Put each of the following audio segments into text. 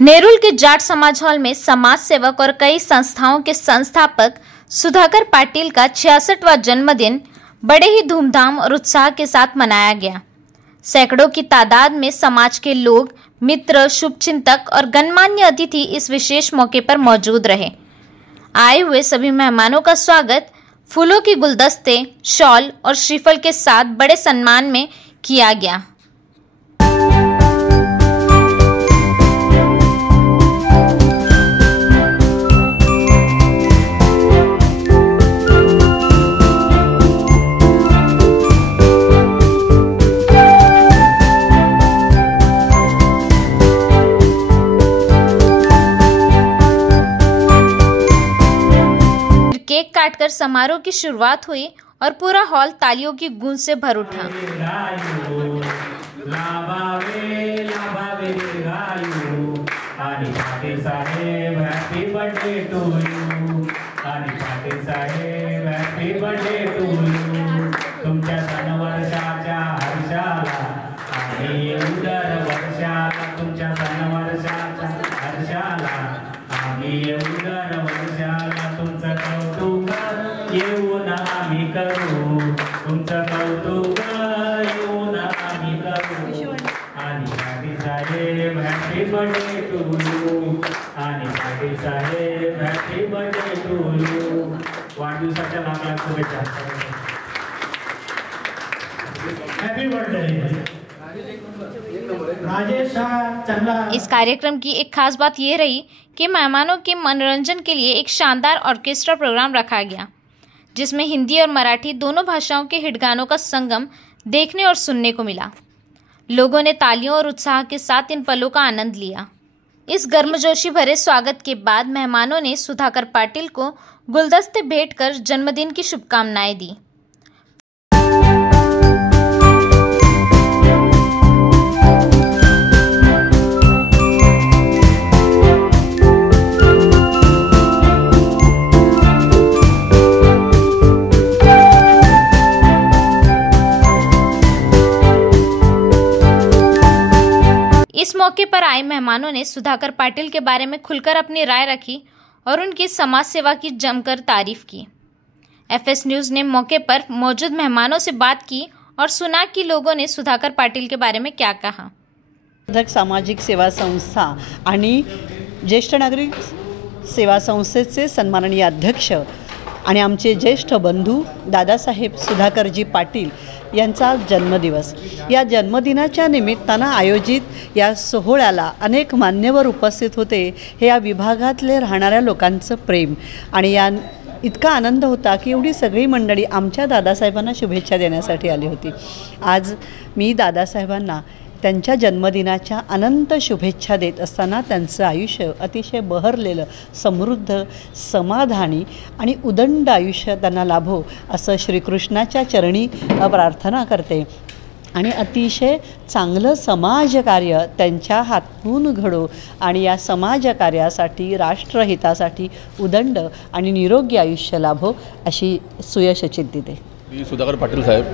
नेरुल के जाट समाज हॉल में समाज सेवक और कई संस्थाओं के संस्थापक सुधाकर पाटिल का 66वां जन्मदिन बड़े ही धूमधाम और उत्साह के साथ मनाया गया। सैकड़ों की तादाद में समाज के लोग, मित्र, शुभचिंतक और गणमान्य अतिथि इस विशेष मौके पर मौजूद रहे। आए हुए सभी मेहमानों का स्वागत फूलों की गुलदस्ते, शॉल और श्रीफल के साथ बड़े सम्मान में किया गया। केक काटकर समारोह की शुरुआत हुई और पूरा हॉल तालियों की गूंज से भर उठा। येऊन आम्ही करू तुमचं कौतुक, येऊन आम्ही करू आणि पाटील साहेब हॅपी बर्थडे टू यू, आणि पाटील साहेब हॅपी बर्थडे टू यू। वाढदिवसाच्या लाख लाख शुभेच्छा। Happy birthday. इस कार्यक्रम की एक खास बात ये रही कि मेहमानों के मनोरंजन के लिए एक शानदार ऑर्केस्ट्रा प्रोग्राम रखा गया, जिसमें हिंदी और मराठी दोनों भाषाओं के हिट गानों का संगम देखने और सुनने को मिला। लोगों ने तालियों और उत्साह के साथ इन पलों का आनंद लिया। इस गर्मजोशी भरे स्वागत के बाद मेहमानों ने सुधाकर पाटिल को गुलदस्ते भेंट कर जन्मदिन की शुभकामनाएं दी। इस मौके पर आए मेहमानों ने सुधाकर पाटिल के बारे में खुलकर अपनी राय रखी और उनकी समाज सेवा की जमकर तारीफ की। एफएस न्यूज़ ने मौके पर मौजूद मेहमानों से बात की और सुना कि लोगों ने सुधाकर पाटिल के बारे में क्या कहा। सामाजिक सेवा संस्था आणि ज्येष्ठ नागरिक सेवा संस्थेचे सन्माननीय अध्यक्ष आणि आमचे ज्येष्ठ बंधू दादासाहेब सुधाकरजी पाटील यांचा जन्मदिवस, या जन्मदिनाच्या निमित्तानं आयोजित या सोहळ्याला अनेक मान्यवर उपस्थित होते। हे या विभागातले राहणाऱ्या लोकांचं प्रेम आणि या इतका आनंद होता की एवढी सगळी मंडळी आमच्या दादासाहेबांना शुभेच्छा देण्यासाठी आली होती। आज मी दादासाहेबांना त्यांच्या जन्मदिनाच्या अनंत शुभेच्छा देत असताना त्यांचं आयुष्य अतिशय बहरलेलं, समृद्ध, समाधानी आणि उदंड आयुष्य त्यांना लाभो असं श्रीकृष्णाच्या चरणी प्रार्थना करते आणि अतिशय चांगलं समाजकार्य त्यांच्या हातून घडो आणि या समाजकार्यासाठी, राष्ट्रहितासाठी उदंड आणि निरोगी आयुष्य लाभो अशी सुयश चिंतिते। मी सुधाकर पाटील साहेब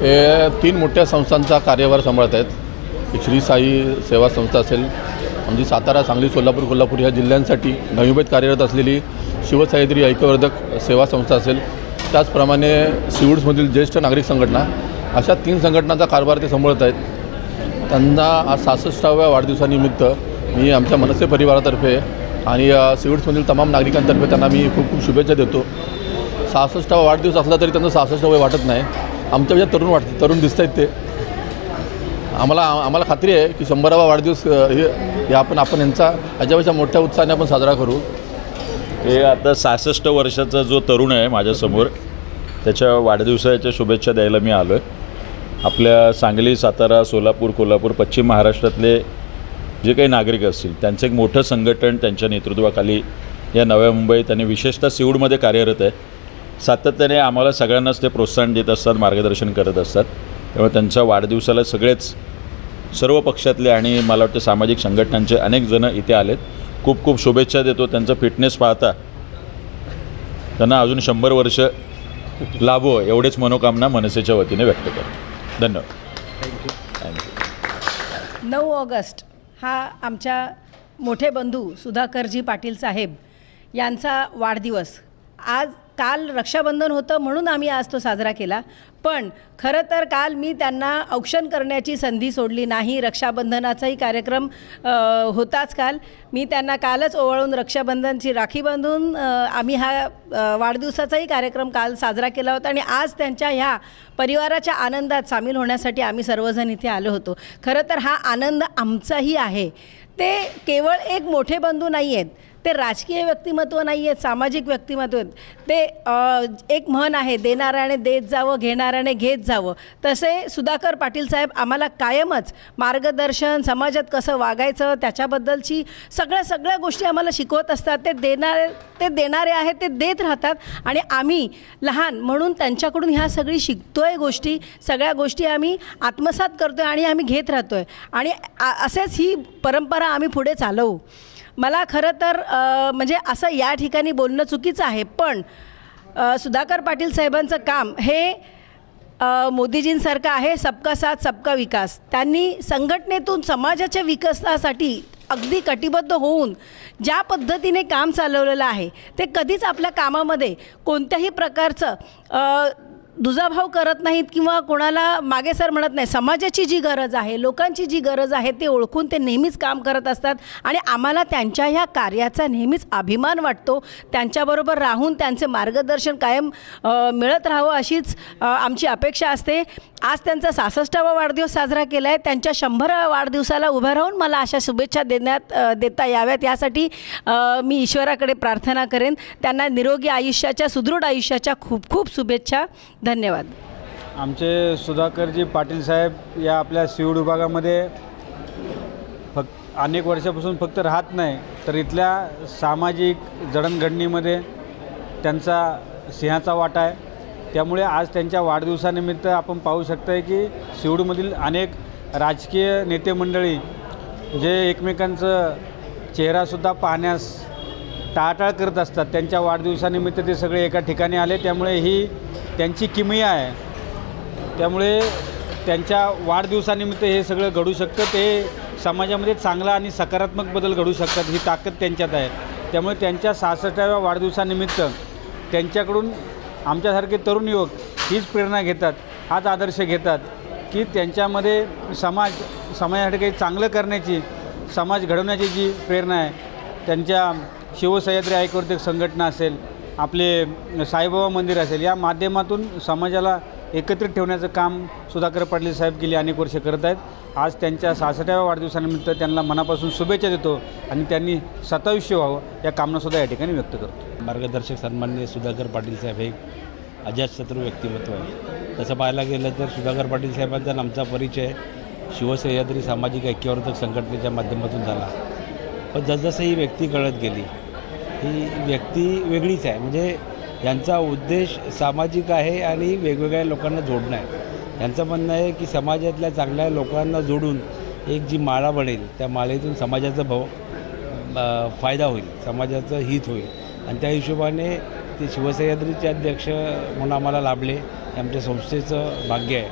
हे 3 मोठ्या संस्थांचा कार्यभार सांभाळत आहेत। एक श्री साई सेवा संस्था असेल, आमची सातारा, सांगली, सोलापूर, कोल्हापूर ह्या जिल्ह्यांसाठी नवयुगेत कार्यरत असलेली शिवसह्याद्री ऐक्यवर्धक सेवा संस्था असेल, त्याचप्रमाणे सिवूड्समधील ज्येष्ठ नागरिक संघटना, अशा 3 संघटनांचा कारभार ते सांभाळत आहेत। त्यांना आज 66व्या वाढदिवसानिमित्त मी आमच्या मनसे परिवारातर्फे आणि सिवूड्समधील तमाम नागरिकांतर्फे त्यांना मी खूप खूप शुभेच्छा देतो। 66वा वाढदिवस असला तरी त्यांना 66 वय वाटत नाही, आमच्यापेक्षा तरुण वाटतं, तरुण दिसत आहेत ते। आम्हाला खात्री आहे की 100वा वाढदिवस हे आपण यांचा ह्याच्यापेक्षा मोठ्या उत्साहाने आपण साजरा करू। हे आता 66 वर्षाचा जो तरुण आहे माझ्यासमोर, त्याच्या वाढदिवसाच्या शुभेच्छा द्यायला मी आलो आहे। आपल्या सांगली, सातारा, सोलापूर, कोल्हापूर, पश्चिम महाराष्ट्रातले जे काही नागरिक असतील त्यांचं एक मोठं संघटन त्यांच्या नेतृत्वाखाली या नव्या मुंबईत आणि विशेषतः सिवूडमध्ये कार्यरत आहे। सातत्याने आम्हाला सगळ्यांनाच ते प्रोत्साहन देत असतात, मार्गदर्शन करत असतात। त्यामुळे त्यांच्या वाढदिवसाला सर्व पक्षातले आणि मला वाटतं सामाजिक संघटनांचे अनेक जण इथे आलेत। खूप खूप शुभेच्छा देतो। त्यांचा फिटनेस पाहता त्यांना अजून 100 वर्ष लाभो एवढेच मनोकामना मनसेच्या वतीने व्यक्त करतो। धन्यवाद। थँक्यू। 9 ऑगस्ट हा आमच्या मोठे बंधू सुधाकरजी पाटील साहेब यांचा वाढदिवस काल रक्षाबंधन होतं म्हणून आम्ही आज तो साजरा केला. पण खरं तर काल मी त्यांना औक्षण करण्याची संधी सोडली नाही. रक्षाबंधनाचाही कार्यक्रम होताच काल. मी त्यांना कालच ओवाळून रक्षाबंधनची राखी बांधून आम्ही हा वाढदिवसाचाही कार्यक्रम काल साजरा केला होता आणि आज त्यांच्या ह्या परिवाराच्या आनंदात सामील होण्यासाठी आम्ही सर्वजण इथे आलो होतो. खरं तर हा आनंद आमचाही आहे. ते केवळ एक मोठे बंधू नाही आहेत, ते राजकीय व्यक्तिमत्व नाही आहेत, सामाजिक व्यक्तिमत्व आहेत. ते एक म्हण आहे, देणाऱ्याने देत जावं, घेणाऱ्याने घेत जावं. तसे सुधाकर पाटील साहेब आम्हाला कायमच मार्गदर्शन, समाजात कसं वागायचं त्याच्याबद्दलची सगळ्या गोष्टी आम्हाला शिकवत असतात. ते देणारे आहेत, ते देत राहतात आणि आम्ही लहान म्हणून त्यांच्याकडून ह्या सगळी शिकतोय गोष्टी, सगळ्या गोष्टी आम्ही आत्मसात करतोय आणि आम्ही घेत राहतोय आणि असेच ही परंपरा आम्ही पुढे चालवू. मला खरं तर म्हणजे असं या ठिकाणी बोलणं चुकीचं आहे, पण सुधाकर पाटील साहेबांचं काम हे मोदीजींसारखं आहे, सबका साथ सबका विकास. त्यांनी संघटनेतून समाजाच्या विकासासाठी अगदी कटिबद्ध होऊन ज्या पद्धतीने काम चालवलेलं आहे ते कधीच आपल्या कामामध्ये कोणत्याही प्रकारचं दुजाभाव करत नाहीत किंवा कोणाला मागे सर म्हणत नाही. समाजाची जी गरज आहे, लोकांची जी गरज आहे ते ओळखून ते नेहमीच काम करत असतात आणि आम्हाला त्यांच्या ह्या कार्याचा नेहमीच अभिमान वाटतो. त्यांच्याबरोबर राहून त्यांचे मार्गदर्शन कायम मिळत राहावं अशीच आमची अपेक्षा असते. आज त्यांचा 66वा वाढदिवस साजरा केला आहे. त्यांच्या 100व्या वाढदिवसाला उभं राहून मला अशा शुभेच्छा देता याव्यात यासाठी मी ईश्वराकडे प्रार्थना करेन. त्यांना निरोगी आयुष्याच्या, सुदृढ आयुष्याच्या खूप खूप शुभेच्छा. धन्यवाद. आमचे सुधाकरजी पाटील साहेब या आपल्या सिवूड विभागामध्ये अनेक वर्षापासून फक्त राहत नाही तर इथल्या सामाजिक जडणघडणीमध्ये त्यांचा सिंहाचा वाटा आहे. त्यामुळे आज त्यांच्या वाढदिवसानिमित्त आपण पाहू शकतो की सिवूडमधील अनेक राजकीय नेते मंडळी जे एकमेकांचं चेहरासुद्धा पाहण्यास टाळाटाळ करत असतात, त्यांच्या वाढदिवसानिमित्त ते सगळे एका ठिकाणी आले. त्यामुळे ही त्यांची किमया आहे. त्यामुळे त्यांच्या वाढदिवसानिमित्त हे सगळं घडू शकतं. ते समाजामध्ये चांगला आणि सकारात्मक बदल घडू शकतात, ही ताकद त्यांच्यात आहे. त्यामुळे त्यांच्या 66व्या वाढदिवसानिमित्त त्यांच्याकडून आमच्यासारखे तरुण युवक हीच प्रेरणा घेतात, हाच आदर्श घेतात की त्यांच्यामध्ये समाजासाठी काही चांगलं करण्याची, समाज घडवण्याची जी प्रेरणा आहे. त्यांच्या शिवसह्याद्री ऐकवर्तक संघटना असेल, आपले साईबाबा मंदिर असेल, या माध्यमातून समाजाला एकत्रित ठेवण्याचं काम सुधाकर पाटील साहेब गेली अनेक वर्ष करत आहेत. आज त्यांच्या 66व्या वाढदिवसानिमित्त त्यांना मनापासून शुभेच्छा देतो आणि त्यांनी 27 व्हावं या कामनासुद्धा या ठिकाणी व्यक्त करतो. मार्गदर्शक सन्माननीय सुधाकर पाटील साहेब हे अजातशत्रू व्यक्तिमत्व आहे. तसं पाहायला गेलं तर सुधाकर पाटील साहेबांचा आमचा परिचय शिवसह्याद्री सामाजिक ऐक्यवर्तक संघटनेच्या माध्यमातून झाला. पण जसजसं ही व्यक्ती कळत गेली, ही व्यक्ती वेगळीच आहे. म्हणजे यांचा उद्देश सामाजिक आहे आणि वेगवेगळ्या लोकांना जोडणं आहे. यांचं म्हणणं आहे की समाजातल्या चांगल्या लोकांना जोडून एक जी माळा बनेल, त्या माळेतून समाजाचा फायदा होईल, समाजाचं हित होईल. आणि त्या हिशोबाने ते शिवसह्याद्रीचे अध्यक्ष म्हणून आम्हाला लाभले, हे आमच्या संस्थेचं भाग्य आहे.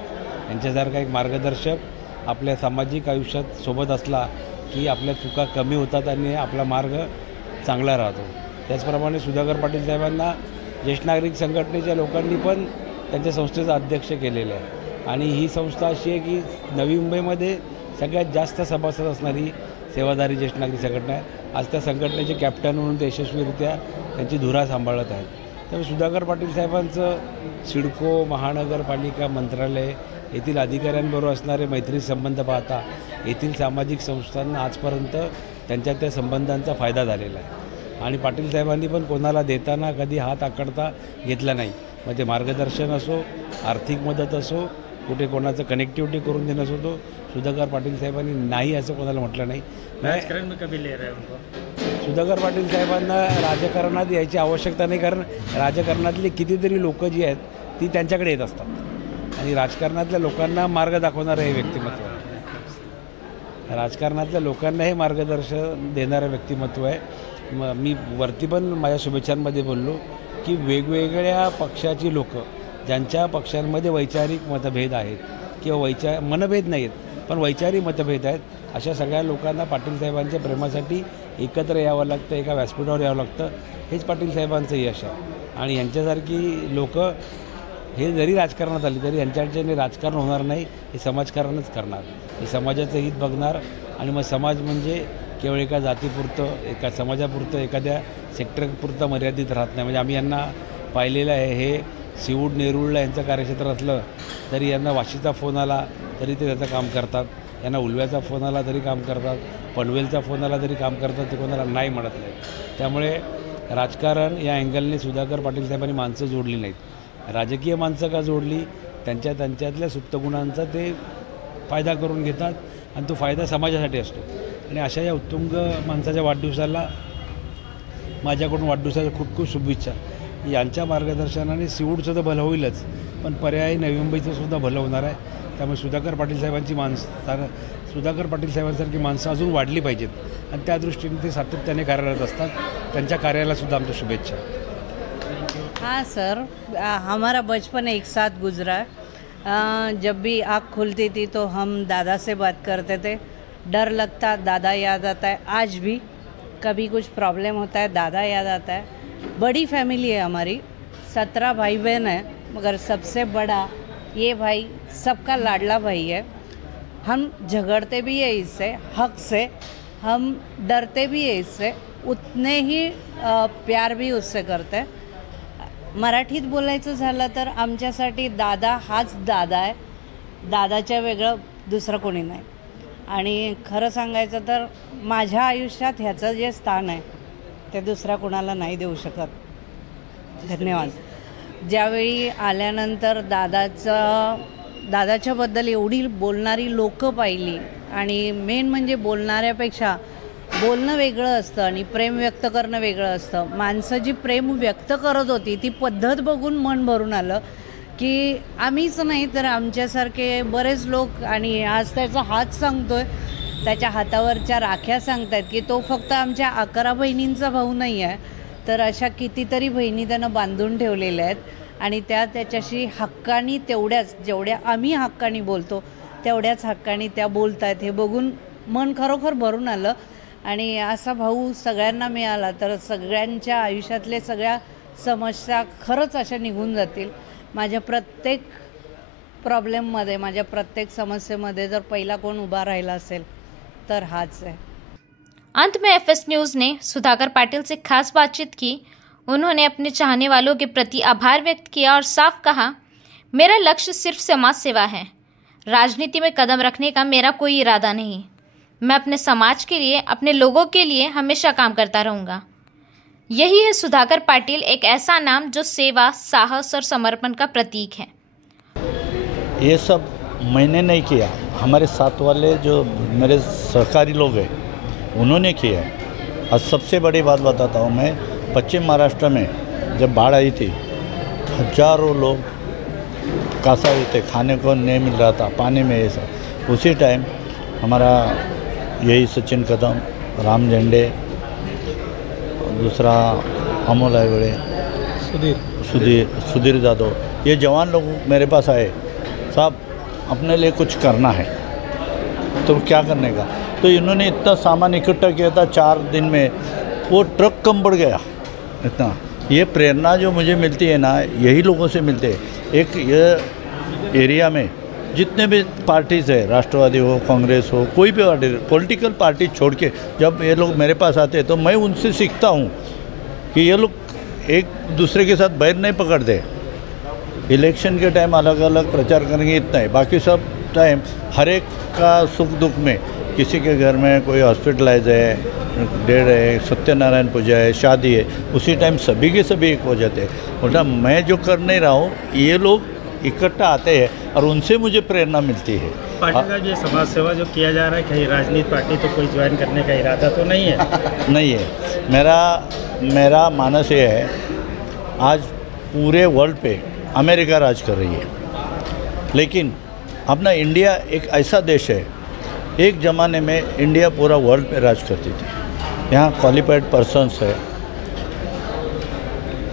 यांच्यासारखा एक मार्गदर्शक आपल्या सामाजिक आयुष्यात सोबत असला की आपल्या चुका कमी होतात आणि आपला मार्ग चांगला राहतो. त्याचप्रमाणे सुधाकर पाटील साहेबांना ज्येष्ठ नागरिक संघटनेच्या लोकांनी पण त्यांच्या संस्थेचा अध्यक्ष केलेलं आहे. आणि ही संस्था अशी आहे की नवी मुंबईमध्ये सगळ्यात जास्त सभासद असणारी सेवाधारी ज्येष्ठ नागरिक संघटना आहे. आज त्या संघटनेचे कॅप्टन म्हणून ते यशस्वीरित्या त्यांची धुरा सांभाळत आहेत. त्यामुळे सुधाकर पाटील साहेबांचं सिडको, महानगरपालिका, मंत्रालय येथील अधिकाऱ्यांबरोबर असणारे मैत्री संबंध पाहता येथील सामाजिक संस्थांना आजपर्यंत त्यांच्या त्या संबंधांचा फायदा झालेला आहे. आणि पाटील साहेबांनी पण कोणाला देताना कधी हात आकडता घेतला नाही. मग ते मार्गदर्शन असो, आर्थिक मदत असो, कुठे कोणाचं कनेक्टिव्हिटी करून देणं असो, तो सुधाकर पाटील साहेबांनी नाही असं कोणाला म्हटलं नाही. राजकारण में कभी ले रहे उनको सुधाकर पाटील साहेबांना राजकारणात यायची आवश्यकता नाही, कारण राजकारणातली कितीतरी लोकं जी आहेत ती त्यांच्याकडे येत असतात आणि राजकारणातल्या लोकांना मार्ग दाखवणारं हे व्यक्तिमत्व आहे. राजकारणातल्या लोकांना हे मार्गदर्शन देणारं व्यक्तिमत्व आहे. मी वरती पण माझ्या शुभेच्छांमध्ये बोललो की वेगवेगळ्या पक्षाची लोकं, ज्यांच्या पक्षांमध्ये वैचारिक मतभेद आहेत किंवा मनभेद नाही आहेत पण वैचारिक मतभेद आहेत, अशा सगळ्या लोकांना पाटील साहेबांच्या प्रेमासाठी एकत्र यावं लागतं, एका व्यासपीठावर यावं लागतं. हेच पाटील साहेबांचं यश आहे. आणि यांच्यासारखी लोक हे जरी राजकारणात आली तरी यांच्याकडच्याने राजकारण होणार नाही, हे समाजकारणच करणार. हे समाजाचं हित बघणार. आणि मग समाज म्हणजे केवळ एका जातीपुरतं, एका समाजापुरतं, एखाद्या सेक्टरपुरतं मर्यादित राहत नाही. म्हणजे आम्ही यांना पाहिलेलं आहे. हे सिवूड नेरुळला यांचं कार्यक्षेत्र असलं तरी यांना वाशीचा फोन आला तरी ते त्याचं काम करतात, यांना उलव्याचा फोन आला तरी काम करतात, पनवेलचा फोन आला तरी काम करतात, ते कोणाला नाही म्हणत नाही. त्यामुळे राजकारण या अँगलने सुधाकर पाटील साहेबांनी माणसं जोडली नाहीत. राजकीय माणसं का जोडली? त्यांच्यातल्या सुप्त गुणांचा ते फायदा करून घेतात आणि तो फायदा समाजासाठी असतो. आणि अशा या उत्तुंग माणसाच्या वाढदिवसाला माझ्याकडून वाढदिवसाच्या खूप खूप शुभेच्छा. यांच्या मार्गदर्शनाने सिवूडचं तर भलं होईलच, पण पर्यायी नवी मुंबईचं सुद्धा भलं होणार आहे. त्यामुळे सुधाकर पाटील साहेबांसारखी माणसं अजून वाढली पाहिजेत आणि त्या दृष्टीने ते सातत्याने कार्यरत असतात. त्यांच्या कार्याला सुद्धा आमच्या शुभेच्छा. हाँ सर, हमारा बचपन एक साथ गुजरा. जब भी आँख खुलती थी तो हम दादा से बात करते थे. डर लगता, दादा याद आता है. आज भी कभी कुछ प्रॉब्लम होता है, दादा याद आता है. बड़ी फैमिली है हमारी, 17 भाई बहन है, मगर सबसे बड़ा ये भाई सबका लाडला भाई है. हम झगड़ते भी है इससे, हक से, हम डरते भी है इससे, उतने ही प्यार भी उससे करते. मराठीत बोलायचं झालं तर आमच्यासाठी दादा हाच दादा आहे. दादाच्या वेगळं दुसरं कोणी नाही. आणि खरं सांगायचं तर माझ्या आयुष्यात ह्याचं जे स्थान आहे ते दुसऱ्या कोणाला नाही देऊ शकत. धन्यवाद. ज्यावेळी आल्यानंतर दादाच्याबद्दल एवढी बोलणारी लोकं पाहिली आणि मेन म्हणजे बोलणाऱ्यापेक्षा बोलणं वेगळं असतं आणि प्रेम व्यक्त करणं वेगळं असतं. माणसं जी प्रेम व्यक्त करत होती ती पद्धत बघून मन भरून आलं की आम्हीच नाही तर आमच्यासारखे बरेच लोक. आणि आज त्याचा हात सांगतोय, त्याच्या हातावरच्या राख्या सांगतायत की तो फक्त आमच्या 11 बहिणींचा भाऊ नाही आहे, तर अशा कितीतरी बहिणी त्यानं बांधून ठेवलेल्या आहेत. आणि त्या त्याच्याशी हक्कानी, तेवढ्याच जेवढ्या आम्ही हक्कानी बोलतो तेवढ्याच हक्कानी त्या बोलत आहेत. हे बघून मन खरोखर भरून आलं. आणि असा भाऊ सगळ्यांना मिळाला तर सगळ्यांच्या आयुष्यातले सगळ्या समस्या खरंच अशा निघून जातील. माझ्या प्रत्येक प्रॉब्लेममध्ये, माझ्या प्रत्येक समस्येमध्ये जर पहिला कोण उभा राहिला असेल तर हाच है. अंत में एफएस न्यूज़ ने सुधाकर पाटिल से खास बातचीत की. उन्होंने अपने चाहने वालों के प्रति आभार व्यक्त किया और साफ कहा, मेरा लक्ष्य सिर्फ समाज सेवा है. राजनीति में कदम रखने का मेरा कोई इरादा नहीं. मैं अपने समाज के लिए, अपने लोगों के लिए हमेशा काम करता रहूँगा. यही है सुधाकर पाटिल, एक ऐसा नाम जो सेवा, साहस और समर्पण का प्रतीक है. ये सब मैंने नहीं किया, हमारे साथ वाले जो मेरे सहकारी लोग हैं उन्होंने किया है. और सबसे बड़ी बात बताता हूँ, मैं पश्चिम महाराष्ट्र में जब बाढ़ आई थी, हजारों लोग कासा हुए थे, खाने को नहीं मिल रहा था, पानी में ये सब. उसी टाइम हमारा यही सचिन कदम, राम झंडे, दूसरा अमोल आयवड़े, सुधीर जादव, ये जवान लोग मेरे पास आए. साहब अपने लिए कुछ करना है तो क्या करने का. तो इन्होंने इतना सामान इकट्ठा किया था 4 दिन में, वो ट्रक कम बढ़ गया इतना. ये प्रेरणा जो मुझे मिलती है ना, यही लोगों से मिलते हैं. एक ये एरिया में जितने भी पार्टीज़ है, राष्ट्रवादी हो, कांग्रेस हो, कोई भी पार्टी, पॉलिटिकल पार्टी छोड़ के जब ये लोग मेरे पास आते हैं तो मैं उनसे सीखता हूँ कि ये लोग एक दूसरे के साथ बैर नहीं पकड़ते. इलेक्शन के टाइम अलग अलग प्रचार करेंगे इतना है, बाकी सब टाइम हर एक का सुख दुख में, किसी के घर में कोई हॉस्पिटलाइज है, डेड है, सत्यनारायण पूजा है, शादी है, उसी टाइम सभी के सभी एक हो जाते हैं. उल्टा मैं जो कर नहीं रहा हूँ, ये लोग इकट्ठा आते हैं और उनसे मुझे प्रेरणा मिलती है. पार्टी का जो समाज सेवा जो किया जा रहा है, कहीं राजनीतिक पार्टी तो कोई ज्वाइन करने का इरादा तो नहीं है? नहीं है. मेरा मानस ये है, आज पूरे वर्ल्ड पे अमेरिका राज कर रही है, लेकिन अपना इंडिया एक ऐसा देश है, एक ज़माने में इंडिया पूरा वर्ल्ड पे राज करती थी. यहाँ क्वालिफाइड पर्सन्स है,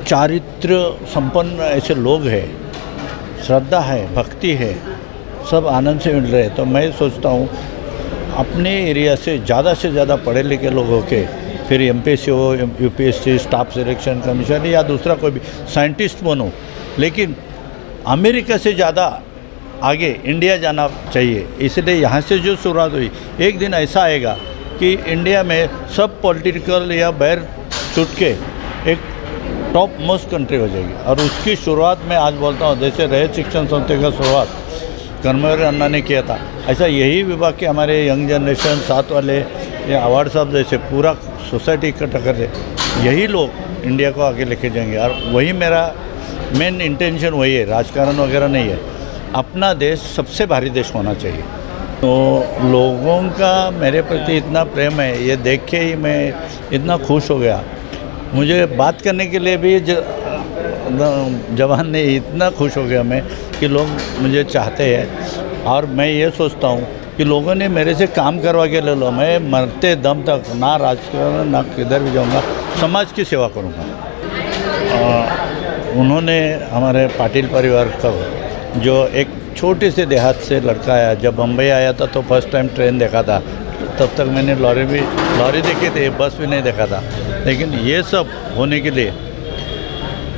चारित्र संपन्न ऐसे लोग हैं, श्रद्धा है, भक्ति है, सब आनंद से मिल रहे हैं. तो मैं सोचता हूँ अपने एरिया से ज़्यादा पढ़े लिखे लोग होके फिर MPSC हो, UPSC, स्टाफ सिलेक्शन कमीशन या दूसरा कोई भी साइंटिस्ट बनो, लेकिन अमेरिका से ज़्यादा आगे इंडिया जाना चाहिए। इसलिए यहाँ से जो शुरुआत हुई, एक दिन ऐसा आएगा कि इंडिया में सब पॉलिटिकल या बैर छूट के एक टॉप मोस्ट कंट्री हो जाएगी। और उसकी शुरुआत मैं आज बोलता हूँ, जैसे रैयत शिक्षण संस्था का शुरुआत कर्मवीर अन्ना ने किया था, ऐसा यही विभाग के हमारे यंग जनरेशन साथ वाले या अवार्ड साहब जैसे पूरा सोसाइटी इकट्ठा कर दे, यही लोग इंडिया को आगे लेके जाएंगे। और वही मेरा मेन इंटेंशन वही है, राजकारण वगैरह नहीं है। अपना देश सबसे भारी देश होना चाहिए। तो लोगों का मेरे प्रति इतना प्रेम है, ये देख के ही मैं इतना खुश हो गया। मुझे बात करने के लिए भी जवान नहीं, इतना खुश हो गया मैं कि लोग मुझे चाहते हैं। और मैं ये सोचता हूँ कि लोगों ने मेरे से काम करवा के ले लो, मैं मरते दम तक ना राजकारण ना किधर भी जाऊँगा, समाज की सेवा करूँगा। उन्होंने हमारे पाटिल परिवार का जो एक छोटे से देहात से लड़का आया, जब बम्बई आया था तो फर्स्ट टाइम ट्रेन देखा था, तब तक मैंने लॉरी देखी थी, बस भी नहीं देखा था। लेकिन ये सब होने के लिए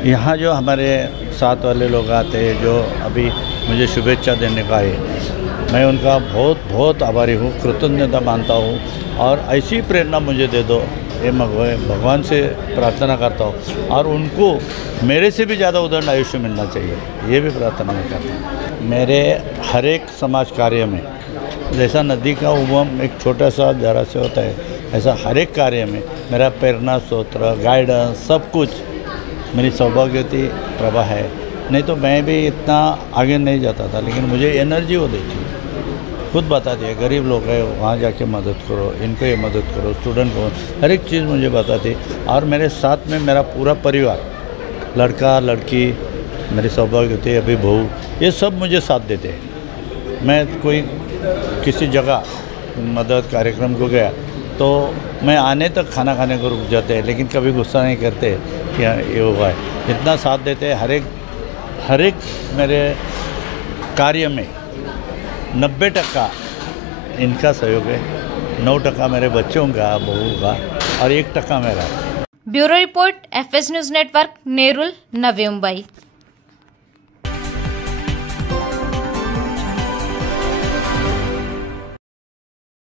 यहाँ जो हमारे साथ वाले लोग आते हैं, जो अभी मुझे शुभेच्छा देने का है, मैं उनका बहुत बहुत आभारी हूँ, कृतज्ञता मानता हूँ। और ऐसी प्रेरणा मुझे दे दो, ये भगवान से प्रार्थना करता हूँ। और उनको मेरे से भी ज़्यादा उदंड आयुष्य मिलना चाहिए, ये भी प्रार्थना मैं करता हूँ। मेरे हर एक समाज कार्य में, जैसा नदी का उगम एक छोटा सा जरा से होता है, ऐसा हर एक कार्य में मेरा प्रेरणा स्रोत्र, गाइडेंस, सब कुछ मेरी सौभाग्यवती प्रभा है। नहीं तो मैं भी इतना आगे नहीं जाता था, लेकिन मुझे एनर्जी वो देती है, खुद बताती है, गरीब लोग हैं वहाँ जाके मदद करो, इनको ये मदद करो, स्टूडेंट को, हर एक चीज़ मुझे बताती। और मेरे साथ में मेरा पूरा परिवार, लड़का लड़की, मेरी सौभाग्यवती अभी बहू, ये सब मुझे साथ देते हैं। मैं कोई किसी जगह मदद कार्यक्रम को गया तो मैं आने तक खाना खाने को रुक जाते हैं, लेकिन कभी गुस्सा नहीं करते कि ये हुआ है। इतना साथ देते हैं, हर एक मेरे कार्य में 90% इनका सहयोग है, 9% मेरे बच्चों का, बहू का, और 1% मेरा। Bureau report, FS news network, Nerul, Navi Mumbai.